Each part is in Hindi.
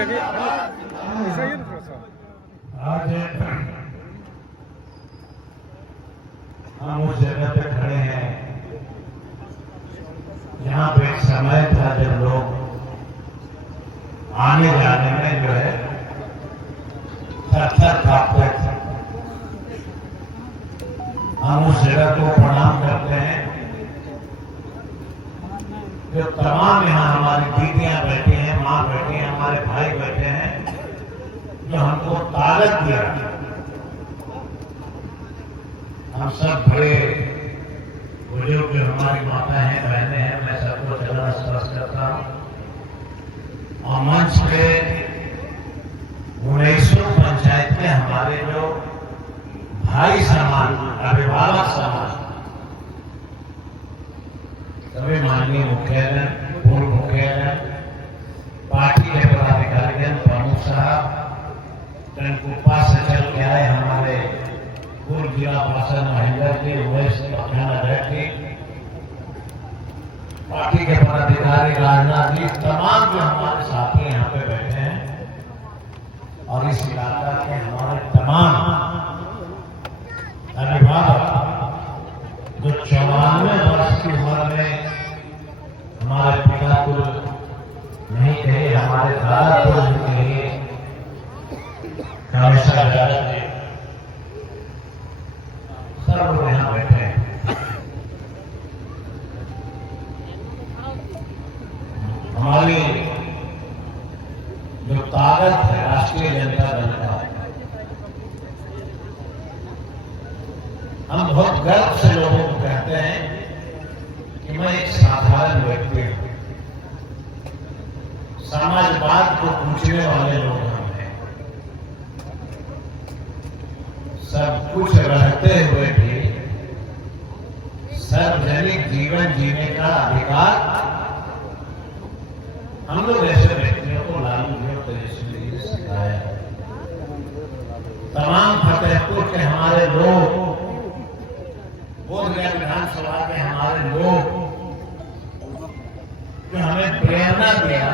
है जी, ऐसा ही है थोड़ा सा। आज हम उस जगह पे खड़े हैं यहाँ पे एक समय था जब लोग आने जाने में जो है थर-थर कांपते थे। हम उस जगह को प्रणाम करते हैं जो तमाम यहाँ हमारी दीदियां बैठी हैं, माँ बैठी हैं, हमारे भाई बैठे हैं, जो हमको ताकत दिया। हम सब बड़े बुजुर्ग हमारी माता हैं, बहनें हैं, मैं सबको चरण स्पर्श करता हूँ। और मंच पे 19 पंचायत में हमारे जो भाई समान, अभिभावक समान, सभी माननीय मुखिया, पूर्व मुखिया, पार्टी के पदाधिकारी, प्रमुख साहब, टनकुप्पा से चल के आए हमारे पूर्व जिला पार्षद महेंद्र जी, उमेश रेड्डी, पार्टी के पदाधिकारी राजनाथ जी, तमाम जो हमारे साथी यहाँ पे बैठे हैं और इस इलाका के हमारे तमाम अभिभावक जो 94 वर्ष की उम्र में हमारे पिता को नहीं कहे, हमारे दादा को नहीं कहे, हमेशा सब लोग यहाँ बैठे हैं। हमारी जो ताकत है राष्ट्रीय जनता दल का, हम बहुत गर्व से लोगों को कहते हैं कि मैं एक साधारण व्यक्ति हूं। समाजवाद को पूछने वाले लोग हम हैं। सब कुछ रहते हुए भी सार्वजनिक जीवन जीने का अधिकार हम लोग ऐसे व्यक्तियों को लालू जी और तेजस्वी जी ने सिखाया। तमाम फतेहपुर के हमारे लोग, बोधगया विधानसभा के हमारे लोग जो हमें प्रेरणा दिया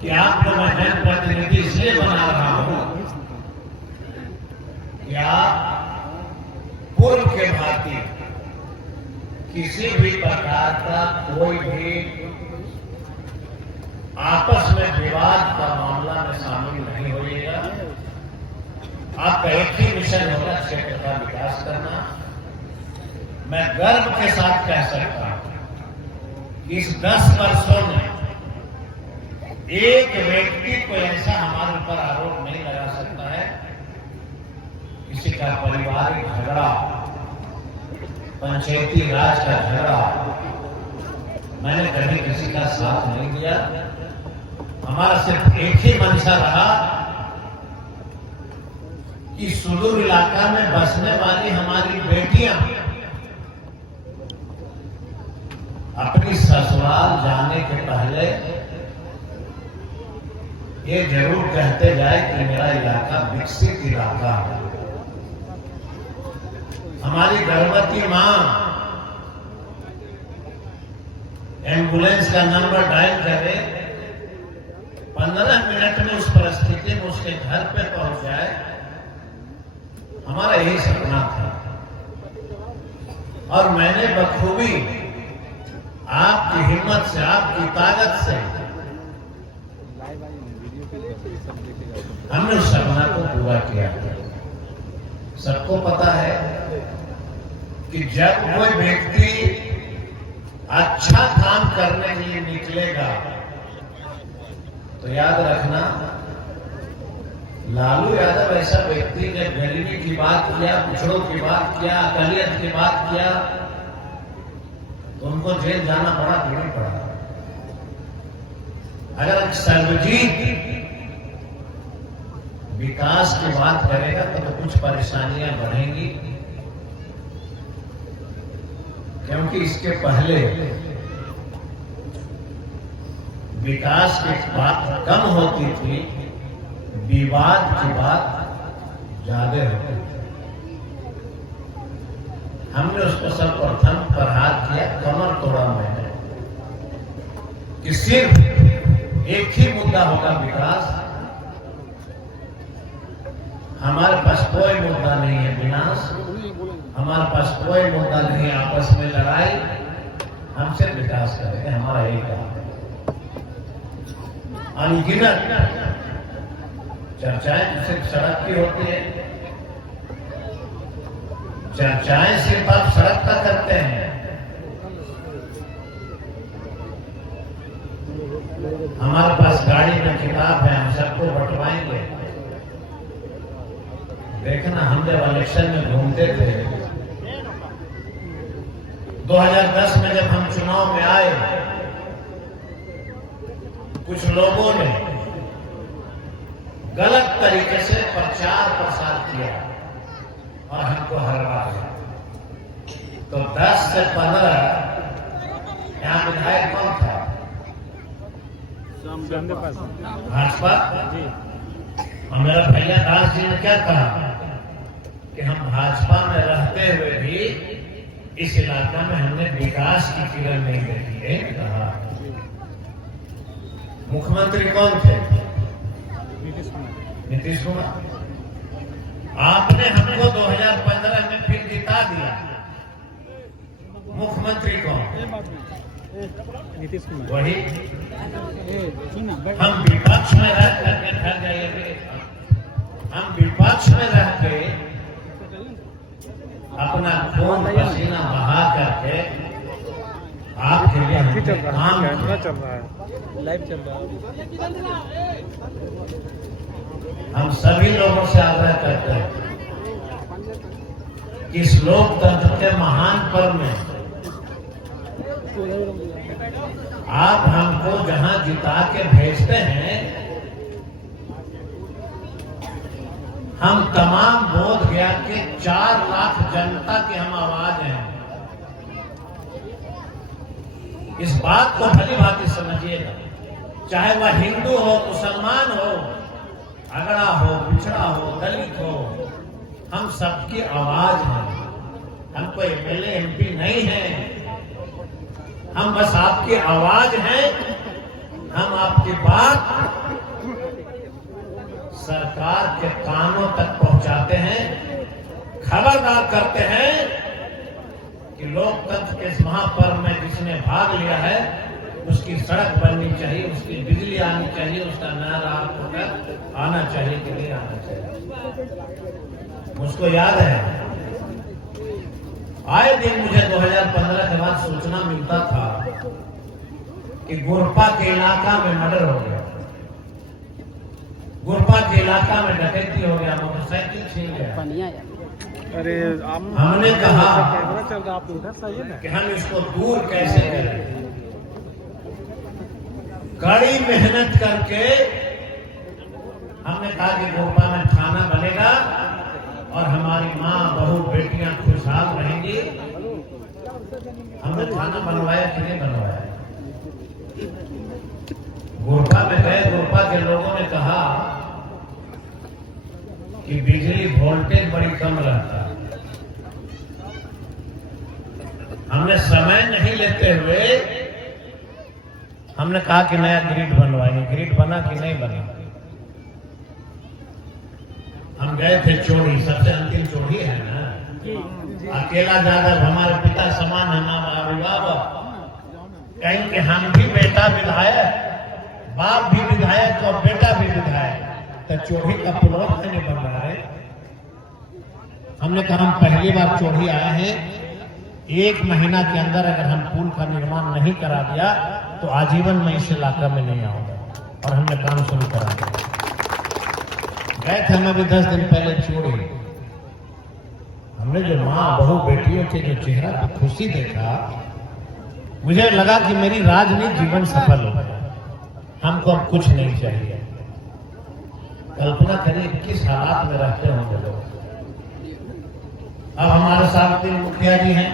कि आपको मैं जनप्रतिनिधि इसलिए बना रहा हूं कि आप पूर्व के भांति किसी भी प्रकार का कोई भी आपस में विवाद का मामला में शामिल नहीं होइएगा। आपका एक ही मिशन होगा, क्षेत्र का विकास करना। मैं गर्व के साथ कह सकता हूं कि इस 10 वर्षों में एक व्यक्ति को ऐसा हमारे ऊपर आरोप नहीं लगा सकता है किसी का पारिवारिक झगड़ा, पंचायती राज का झगड़ा मैंने कभी किसी का साथ नहीं दिया। हमारा सिर्फ एक ही मंशा रहा कि सुदूर इलाका में बसने वाली हमारी बेटियां अपनी ससुराल जाने के पहले ये जरूर कहते जाए कि मेरा इलाका विकसित इलाका है। हमारी गर्भवती मां एम्बुलेंस का नंबर डायल करे, 15 मिनट में उस परिस्थिति में उसके घर पे पहुंच जाए, हमारा यही सपना था। और मैंने बखूबी आपकी हिम्मत से, आपकी ताकत से हमने उस सपना को पूरा किया। सबको पता है कि जब कोई व्यक्ति अच्छा काम करने के लिए निकलेगा तो याद रखना, लालू यादव ऐसा व्यक्ति ने गरीबी की बात किया, पिछड़ों की बात किया, अकलियत की बात किया तो उनको जेल जाना पड़ा, नहीं पड़ा। अगर सर्वजीत विकास की बात करेगा तो कुछ परेशानियां बढ़ेंगी, क्योंकि इसके पहले विकास की बात कम होती थी, विवाद की बात ज्यादा होती थी। हमने उसको सर्वप्रथम प्रहार किया, कमर तोड़ा मैंने कि सिर्फ एक ही मुद्दा होगा विकास। हमारे पास कोई मुद्दा नहीं है विनाश, हमारे पास कोई मुद्दा नहीं है आपस में लड़ाई। हम सिर्फ विकास करेंगे, हमारा यही काम है। अनगिनत चर्चाएं सिर्फ सड़क की होती है, चर्चाएं सिर्फ आप सड़क का करते हैं। हमारे पास गाड़ी में किताब है, हम सबको बंटवाएंगे। देखना, हम जब इलेक्शन में घूमते थे 2010 में, जब हम चुनाव में आए, कुछ लोगों ने गलत तरीके से प्रचार प्रसार किया और हमको हरवा दिया। तो 10 से 15 यहाँ विधायक कौन था? भाजपा। और मेरा भैया दास जी ने क्या कहा कि हम भाजपा में रहते हुए भी इस इलाका में हमने विकास की किरण नहीं देखी है। कहा मुख्यमंत्री कौन थे? नीतीश कुमार। आपने हमको 2015 में फिर जिता दिया। मुख्यमंत्री कौन? नीतीश कुमार। वही। हम विपक्ष में रह करके ठहर जाइए, हम विपक्ष में रह के अपना खून पसीना बहा करके आपके लिए काम चल रहा है, लाइव चल रहा है। हम सभी लोगों से आग्रह करते हैं कि इस लोकतंत्र के महान पर्व में आप हमको जहां जिता के भेजते हैं, हम तमाम बोध गया के 4 लाख जनता की हम आवाज हैं। इस बात को भली भांति समझिएगा, चाहे वह हिंदू हो, मुसलमान हो, अगड़ा हो, पिछड़ा हो, दलित हो, हम सबकी आवाज हैं। हम कोई एमएलए एमपी नहीं है, हम बस आपकी आवाज हैं। हम आपकी बात सरकार के कानों तक पहुंचाते हैं, खबरदार करते हैं कि लोकतंत्र के इस महापर्व में जिसने भाग लिया है उसकी सड़क बननी चाहिए, उसकी बिजली आनी चाहिए, उसका नया राह होकर आना चाहिए कि नहीं आना चाहिए। मुझको याद है, आए दिन मुझे 2015 के बाद सूचना मिलता था कि गोरपा के इलाका में मर्डर हो गया, गोरपा के इलाका में डकैती हो गया, मोटरसाइकिल छीन गया। अरे हमने कहा चल रहा, आप उधर से आइए ना कि हम इसको दूर कैसे करें। कड़ी मेहनत करके हमने कहा कि गोरपा में थाना बनेगा और हमारी माँ, बहू, बेटियां खुशहाल रहेंगी। हमने थाना बनवाया कि नहीं बनवाया? गोरपा में गए, गोरपा के लोगों ने कहा कि बिजली वोल्टेज बड़ी कम रहता। हमने समय नहीं लेते हुए हमने कहा कि नया ग्रिड बनवाएंगे। ग्रिड बना कि नहीं बना? हम गए थे चोरी, सबसे अंतिम चोरी है ना। अकेला यादव हमारे पिता समान है, नाम अभिभावक। कहीं कि हम भी बेटा विधायक, बाप भी विधायक और बेटा भी विधायक, तो चोरी का प्लॉट नहीं बन रहा है। हमने कहा हम पहली बार चोरी आए हैं, 1 महीना के अंदर अगर हम पुल का निर्माण नहीं करा दिया तो आजीवन मैं इस इलाका में नहीं आऊंगा। और हमने काम शुरू करा दिया। गए थे हम अभी 10 दिन पहले चोरी। हमने जो माँ, बहू, बेटियों के जो चेहरा पे खुशी देखा, मुझे लगा कि मेरी राजनीति जीवन सफल हो गया। हमको अब कुछ नहीं चाहिए। कल्पना करिए किस हालात में रहते होंगे लोग। अब हमारे साथ 3 मुखिया जी हैं,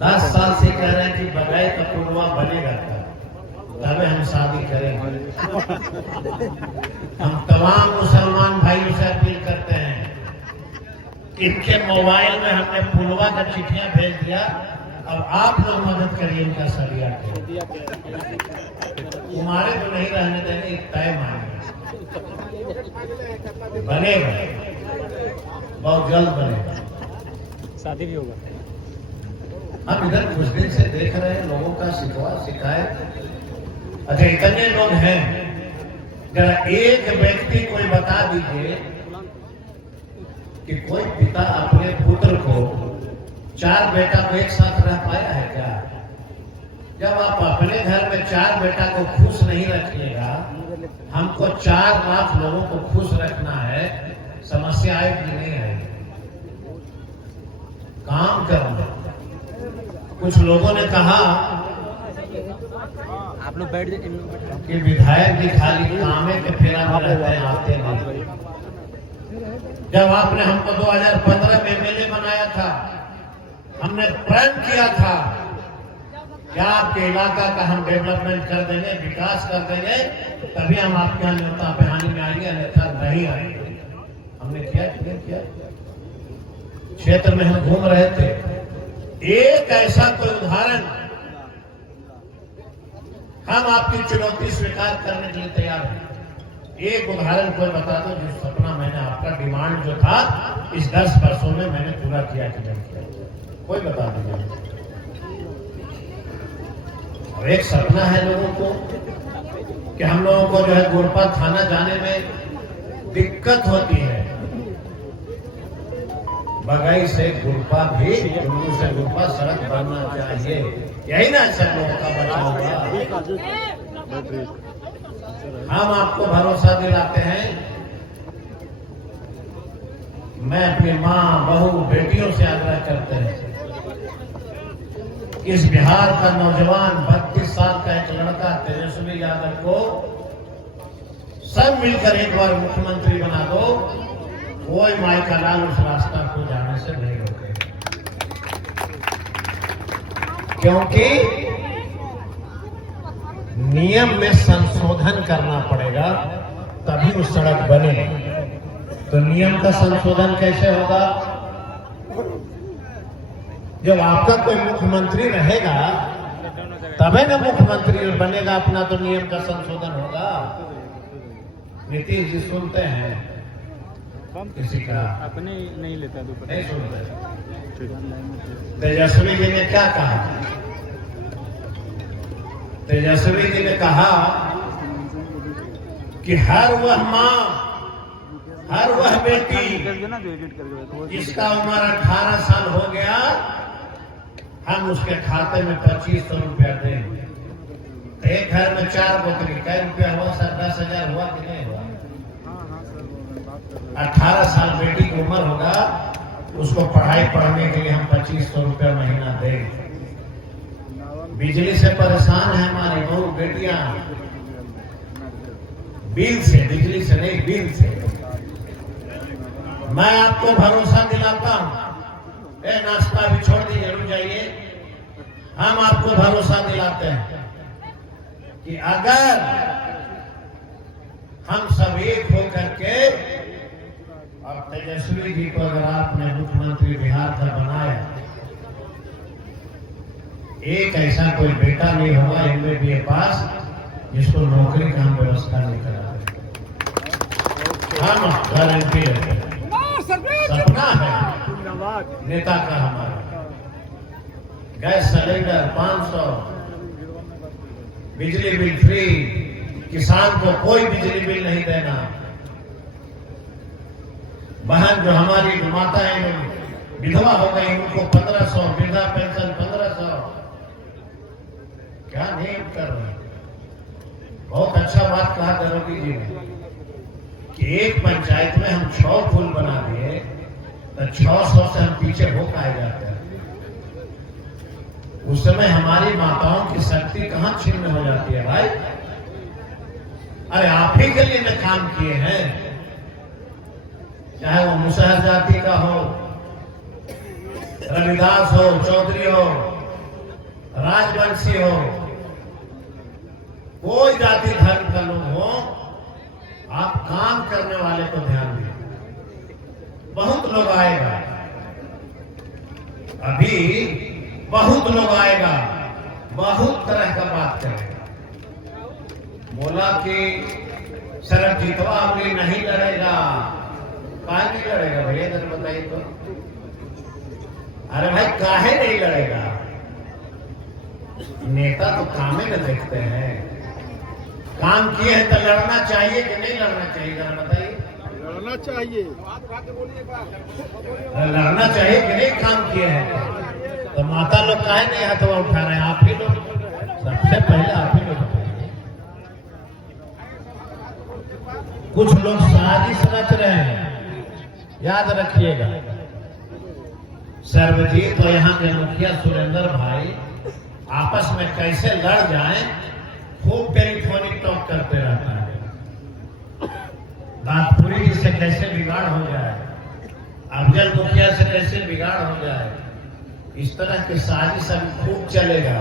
10 साल से कह रहे हैं कि बगाई का पुलवा बनेगा, तब हम शादी करेंगे। हम तमाम मुसलमान भाइयों से अपील करते हैं, इनके मोबाइल में हमने पुलवा का चिट्ठियां भेज दिया, अब आप लोग मदद करिए इनका सरिया। कुमारे तो नहीं रहने देंगे, तय मानेंगे, बनेगा, बहुत जल्द बनेगा, शादी भी होगा। हम इधर कुछ दिन से देख रहे हैं लोगों का शिकवा शिकायत। अच्छा, इतने लोग हैं, जरा एक व्यक्ति कोई बता दीजिए कि कोई पिता अपने पुत्र को 4 बेटा को एक साथ रह पाया है क्या? जब आप अपने घर में 4 बेटा को खुश नहीं रखिएगा, हमको 4 लाख लोगों को खुश रखना है, समस्या आएगी नहीं आएगी? काम करना। कुछ लोगों ने कहा आप लोग बैठ कि विधायक जी खाली कामे के फेरा में रहते हैं, आते नहीं। जब आपने हमको 2015 में एमएलए बनाया था, हमने प्रण किया था क्या आपके इलाका का हम डेवलपमेंट कर देंगे, विकास कर देंगे, तभी हम आपके यहाँ न्योता पिहानी में आएंगे, अन्यथा नहीं आएंगे। हमने किया। क्षेत्र में हम घूम रहे थे, एक ऐसा कोई उदाहरण, हम आपकी चुनौती स्वीकार करने के लिए तैयार हैं। एक उदाहरण कोई बता दो जो सपना मैंने आपका डिमांड जो था इस 10 वर्षों में मैंने पूरा किया कि नहीं किया, कोई बता दीजिए। और एक सपना है लोगों को कि हम लोगों को जो है गोरपा थाना जाने में दिक्कत होती है, बगई से गुरपा भी, जुम्मू से गुरपा सड़क बनना चाहिए, यही ना सब लोगों का बचाव होगा। हम आपको भरोसा दिलाते हैं, मैं अपनी माँ, बहू, बेटियों से आग्रह करते हैं, इस बिहार का नौजवान 32 साल का एक लड़का तेजस्वी यादव को सब मिलकर एक बार मुख्यमंत्री बना दो, कोई माई का लाल उस रास्ता को जाने से नहीं रोकेगा, क्योंकि नियम में संशोधन करना पड़ेगा तभी उस सड़क बने। तो नियम का संशोधन कैसे होगा? जब आपका कोई मुख्यमंत्री रहेगा तभी ना मुख्यमंत्री बनेगा अपना, तो नियम का संशोधन होगा। नीतीश जी सुनते हैं किसी का? अपने नहीं लेता, नहीं सुनते। तेजस्वी जी ने क्या कहा? तेजस्वी जी ने कहा कि हर वह माँ, हर वह बेटी जिसका उम्र 18 साल हो गया, हम उसके खाते में 2500 रुपया देंगे। एक घर में 4 बकरी, कई रुपया हुआ सर? 10,000 हुआ कि नहीं हुआ? 18 साल बेटी की उम्र होगा, उसको पढ़ाई पढ़ने के लिए हम 2500 रुपया महीना देंगे। बिजली से परेशान है हमारी बहू बेटियां, बिल से, बिजली से नहीं, बिल से। मैं आपको भरोसा दिलाता हूं, नाश्ता भी छोड़ दीजिए, रुक जाइए। हम आपको भरोसा दिलाते हैं कि अगर हम सब एक होकर के, और तेजस्वी जी को अगर आपने मुख्यमंत्री बिहार का बनाया, एक ऐसा कोई बेटा नहीं होगा MBA पास जिसको नौकरी का हम व्यवस्था नहीं करा। हम गारंटी है, सपना है नेता का हमारा। गैस सिलेंडर 500, बिजली बिल फ्री, किसान को कोई बिजली बिल नहीं देना। बहन जो हमारी माता है विधवा हो गई, उनको 1500, वृद्धा पेंशन 1500। क्या नहीं कर रहे? बहुत अच्छा बात कहा दरोगी जी ने कि एक पंचायत में हम 6 पुल बना दिए तो 600 से हम पीछे हो पाए जाते हैं। उस समय हमारी माताओं की शक्ति कहां छिन्न हो जाती है भाई? अरे आप ही के लिए मैं काम किए हैं, चाहे वो मुसहर जाति का हो, रविदास हो, चौधरी हो, राजवंशी हो, कोई जाति धर्म का लोग हो, आप काम करने वाले को ध्यान दीजिए। बहुत लोग आएगा, अभी बहुत लोग आएगा, बहुत तरह का बात करेगा। बोला कि सरबजीतवा अबरी नहीं लड़ेगा। काहे नहीं लड़ेगा भैया, जरा बताइए तो। अरे भाई काहे नहीं लड़ेगा? नेता तो कामे न देखते हैं, काम किए हैं तो लड़ना चाहिए कि नहीं लड़ना चाहिए, जरा बताइए। लड़ना चाहिए। लड़ना चाहिए कि नहीं, काम किए हैं तो माता लोग काहे नहीं हाथवा उठा रहे हैं? आप ही लोग, सबसे पहले आप ही लोग बताइए। कुछ लोग साजिश रच रहे हैं, याद रखिएगा। सर्वजीत और यहाँ के मुखिया सुरेंद्र भाई आपस में कैसे लड़ जाएं, खूब टेलीफोनिक टॉक करते रहता है। दादपुरी जी से कैसे बिगाड़ हो जाए, अफजल मुखिया से कैसे बिगाड़ हो जाए, इस तरह के साजिश अभी खूब चलेगा।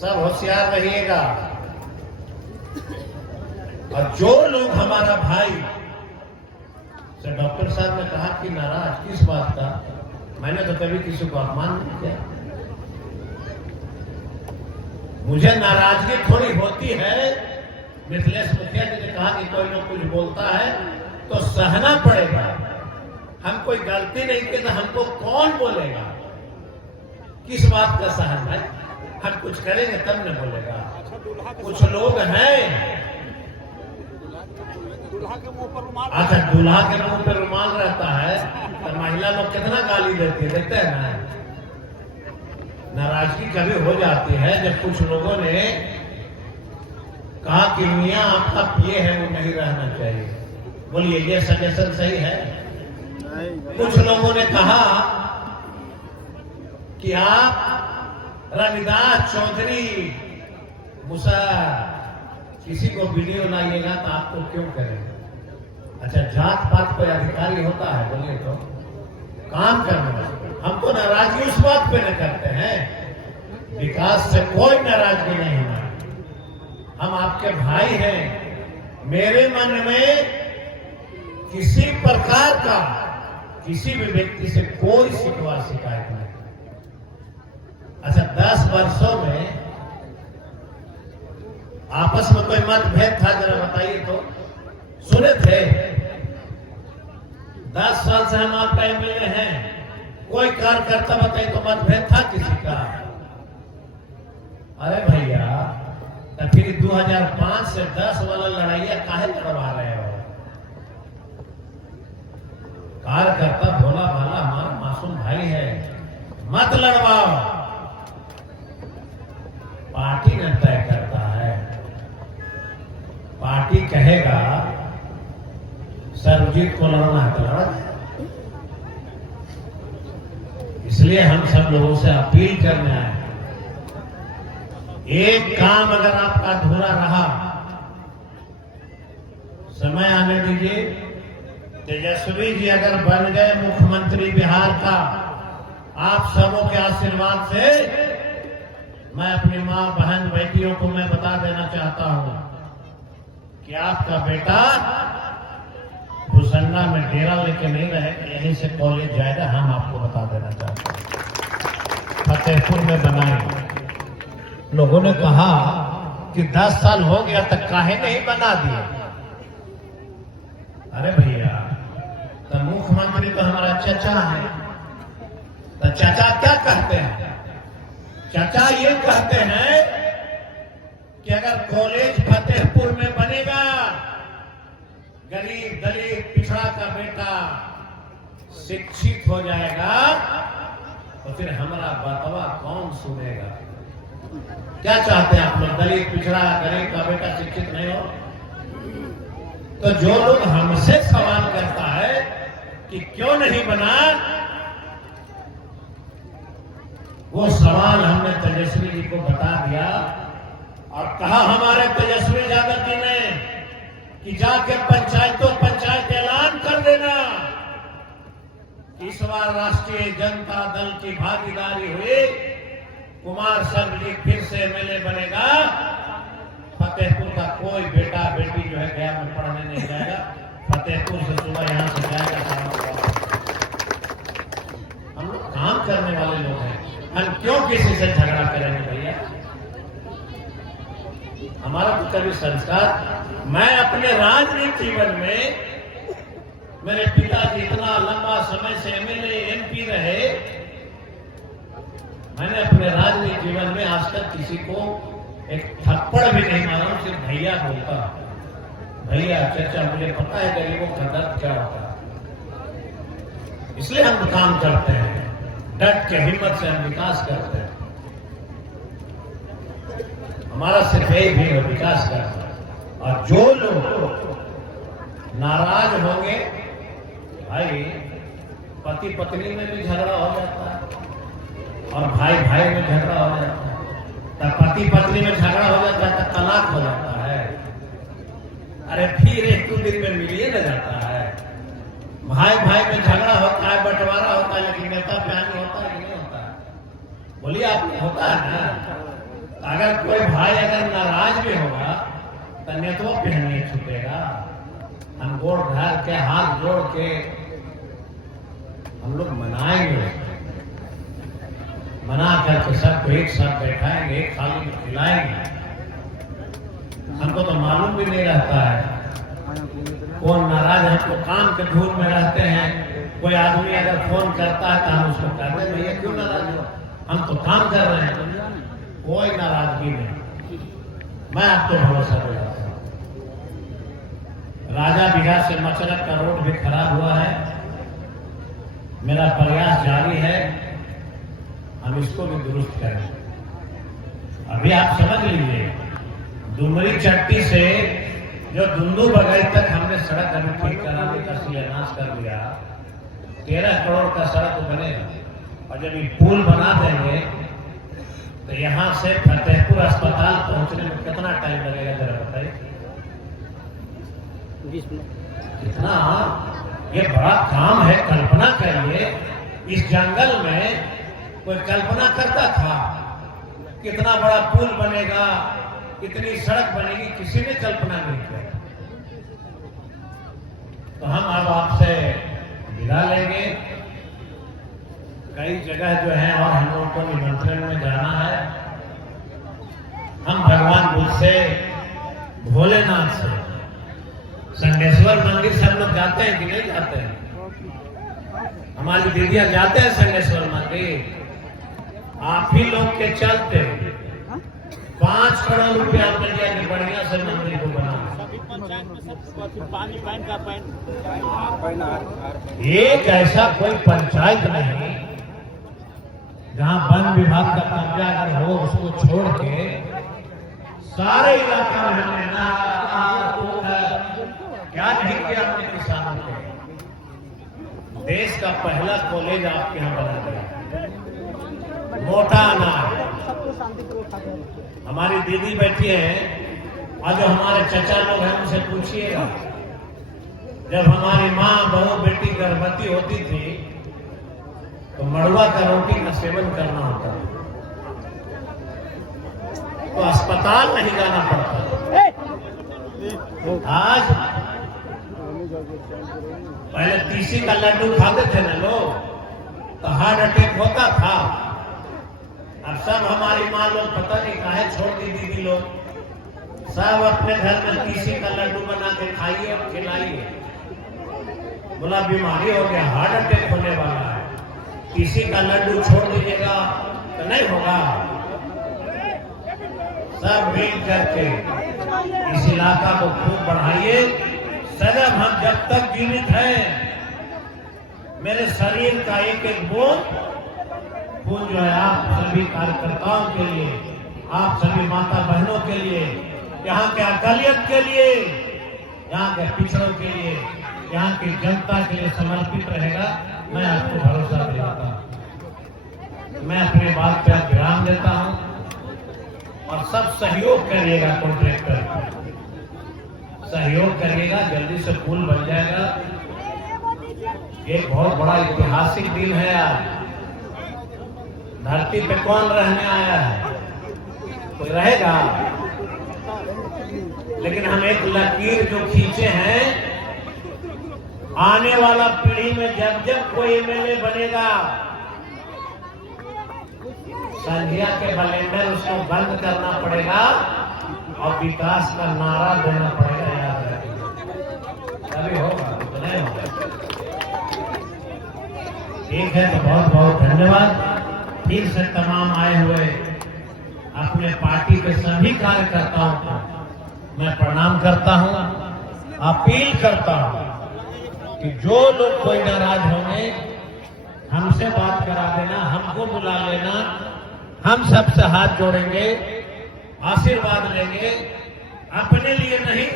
सब होशियार रहिएगा। और जो लोग हमारा भाई से डॉक्टर साहब ने कहा कि नाराज किस बात का, मैंने तो कभी किसी को अपमान नहीं किया। मुझे नाराजगी थोड़ी होती है। मिथिलेश मुखिया जी ने कहा कि कोई लोग कुछ बोलता है तो सहना पड़ेगा। हम कोई गलती नहीं की तो हमको कौन बोलेगा? किस बात का सहन है? हम कुछ करेंगे तब न बोलेगा। कुछ लोग हैं, अच्छा दूल्हा के मुंह पे रुमाल रहता है तो महिला लोग कितना गाली देती है, देखते हैं ना। नाराजगी कभी हो जाती है जब कुछ लोगों ने कहा कि मियां आपका पिए है वो नहीं रहना चाहिए। बोलिए ये सजेशन सही है? कुछ लोगों ने कहा कि आप रविदास चौधरी मूसा किसी को वीडियो लाइएगा तो आपको क्यों करेंगे? अच्छा जात पात कोई अधिकारी होता है? बोलिए तो काम करने वाले। हमको नाराजगी उस बात पे न करते हैं, विकास से कोई नाराजगी नहीं है। हम आपके भाई हैं। मेरे मन में किसी प्रकार का किसी भी व्यक्ति से कोई शिकवा शिकायत नहीं। अच्छा 10 वर्षों में आपस में कोई मतभेद था, जरा बताइए तो। सुने थे? 10 साल से हम आपका एमएलए हैं, कोई कार्यकर्ता बताइए तो मतभेद था किसी का? अरे भैया तो फिर 2005 से 10 वाला लड़ाइया काहे लड़वा रहे हो? कार्यकर्ता भोला भाला हमारा मासूम भाई है, मत लड़वाओ। पार्टी ने तय करता है। पार्टी कहेगा सर्वजीत को लड़ना है तो लड़ा। इसलिए हम सब लोगों से अपील करने आए, एक काम अगर आपका अधूरा रहा, समय आने दीजिए। तेजस्वी जी अगर बन गए मुख्यमंत्री बिहार का, आप सबों के आशीर्वाद से, मैं अपनी मां बहन बेटियों को मैं बता देना चाहता हूं कि आपका बेटा भुसन्ना में डेरा लेके नहीं रहे, यहीं से कॉलेज जाएगा। हम आपको बता देना चाहते हैं फतेहपुर में बनाएंगे। लोगों ने कहा कि 10 साल हो गया तक काहे नहीं बना दिए? अरे भैया तो मुख्यमंत्री तो हमारा चाचा है, तो चाचा क्या कहते हैं? चाचा ये कहते हैं कि अगर कॉलेज फतेहपुर में बनेगा, गरीब दलित पिछड़ा का बेटा शिक्षित हो जाएगा, तो फिर हमारा बतवा कौन सुनेगा? क्या चाहते हैं आप लोग? दलित पिछड़ा गरीब का बेटा शिक्षित नहीं हो? तो जो लोग हमसे सवाल करता है कि क्यों नहीं बना, वो सवाल हमने तेजस्वी जी को बता दिया और कहा हमारे तेजस्वी यादव जी ने कि जाके पंचायत ऐलान कर देना इस बार राष्ट्रीय जनता दल की भागीदारी हुई, कुमार सर्वजीत फिर से एमएलए बनेगा। फतेहपुर का कोई बेटा बेटी जो है गया में पढ़ने नहीं जाएगा, फतेहपुर से सुबह यहां से जाएगा। हम लोग काम करने वाले लोग हैं, हम क्यों किसी से झगड़ा करेंगे भैया? हमारा तो कभी संस्कार। मैं अपने राजनीतिक जीवन में, मेरे पिताजी इतना लंबा समय से एमएलए एमपी रहे, मैंने अपने राजनीतिक जीवन में आज तक किसी को एक थप्पड़ भी नहीं मारा, सिर्फ भैया बोलता, भैया चाचा, मुझे पता है गरीबों का दर्द क्या होता है, इसलिए हम काम करते हैं, डट के हिम्मत से हम विकास करते हैं। हमारा सिर्फ एक भी विकास करना है। और जो लोग नाराज होंगे, भाई पति पत्नी में भी झगड़ा हो जाता है और भाई भाई में झगड़ा हो जाता है, तब पति पत्नी में झगड़ा हो जाता है, तब तलाक हो जाता है। अरे फिर एक दो दिन में मिलिए न जाता है। भाई भाई में झगड़ा होता है, बंटवारा होता है, लेकिन नेता प्यानी होता है कि नहीं होता है? बोलिए आप, होता है ना? अगर कोई भाई अगर नाराज भी होगा तो नेतवा पहनने छूटेगा। हम गोड़ धर के हाथ जोड़ के हम लोग मनाएंगे, मना करके सबको एक साथ बैठाएंगे, एक थाली में खिलाएंगे। हमको तो मालूम भी नहीं रहता है कौन नाराज है, तो काम के धूल में रहते हैं। कोई आदमी अगर फोन करता है तो हम उसको कहते हैं भैया क्यों नाराज हो, हम तो काम कर रहे हैं। कोई नाराजगी नहीं, मैं आपको भरोसा दिलाता हूँ। राजा बिहार से मचरक का रोड भी खराब हुआ है, मेरा प्रयास जारी है, हम इसको भी दुरुस्त करें। अभी आप समझ लीजिए, डुमरी चट्टी से जो दुंदू बगल तक हमने सड़क अभी ठीक कराने का शिलान्यास कर दिया, 13 करोड़ का सड़क बनेगा। और जब ये पुल बना देंगे तो यहाँ से फतेहपुर अस्पताल पहुंचने में कितना टाइम लगेगा जरा बताइए? 20 मिनट। कितना ये बड़ा काम है, कल्पना करिए। इस जंगल में कोई कल्पना करता था कितना बड़ा पुल बनेगा, कितनी सड़क बनेगी? किसी ने कल्पना नहीं की। तो हम अब आपसे विदा लेंगे। कई जगह जो है और हम लोगों को निमंत्रण में जाना है। हम भगवान बुद्ध से, भोलेनाथ से, संगेश्वर मंदिर से हम लोग जाते हैं कि नहीं जाते हैं? हमारी दीदियां जाते हैं संगेश्वर मंदिर। आप ही लोग के चलते 5 करोड़ रुपया मिल गया कि बढ़िया से मंदिर को बना। एक ऐसा कोई पंचायत नहीं जहां वन विभाग का कब्जा अगर हो, उसको छोड़ के सारे इलाका में हमने क्या नहीं किया हमने किसानों के। देश का पहला कॉलेज आपके यहाँ बना दिया, मोटा अनाज। हमारी दीदी बैठी है और जो हमारे चचा लोग हैं उनसे पूछिएगा, जब हमारी माँ बहू बेटी गर्भवती होती थी तो मड़ुआ का रोटी का सेवन करना होता, तो अस्पताल नहीं जाना पड़ता। आज पहले तीसी का लड्डू खाते थे ना लोग, तो हार्ट अटैक होता था। अब सब हमारी माँ लोग पता नहीं काहे छोड़ दी दीदी लोग, सब अपने घर में तीसी का लड्डू बना के खाइए और खिलाइए। बोला बीमारी हो गया, हार्ट अटैक होने वाला है, तीसी का लड्डू छोड़ दीजिएगा तो नहीं होगा। सब मिल करके इस इलाका को खूब बढ़ाइए। सदैव हम जब तक जीवित हैं, मेरे शरीर का एक एक बूंद खून जो है आप सभी कार्यकर्ताओं के लिए, आप सभी माता बहनों के लिए, यहाँ के अकालियत के लिए, यहाँ के पिछड़ों के लिए, यहाँ की जनता के लिए समर्पित रहेगा। मैं आपको भरोसा दिलाता हूँ। मैं अपनी बात पे विराम देता हूँ और सब सहयोग करिएगा, कॉन्ट्रैक्टर सहयोग करिएगा, जल्दी से पुल बन जाएगा। एक बहुत बड़ा ऐतिहासिक दिन है आज। धरती पे कौन रहने आया है? कोई रहेगा? लेकिन हम एक लकीर जो खींचे हैं, आने वाला पीढ़ी में जब जब कोई एमएलए बनेगा, संध्या के कैलेंडर उसको बंद करना पड़ेगा और विकास का नारा देना पड़ेगा, याद रखिए, तभी होगा, उतने होगा। ठीक है, तो बहुत बहुत धन्यवाद। फिर से तमाम आए हुए अपने पार्टी के सभी कार्यकर्ताओं को मैं प्रणाम करता हूं, अपील करता हूं कि जो लोग कोई नाराज होंगे हमसे बात करा देना, हमको बुला लेना, हम सबसे हाथ जोड़ेंगे, आशीर्वाद लेंगे। अपने लिए नहीं,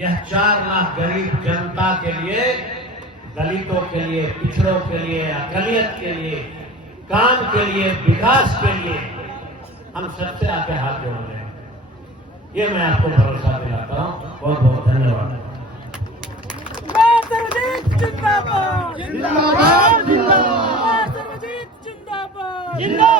यह 4 लाख गरीब जनता के लिए, दलितों के लिए, पिछड़ों के लिए, अकलियत के लिए, काम के लिए, विकास के लिए हम सबसे आके हाथ जोड़ रहे हैं। ये मैं आपको भरोसा दिलाता हूँ। बहुत बहुत धन्यवाद। जिंदाबाद जिंदाबाद जिंदाबाद जिंदाबाद।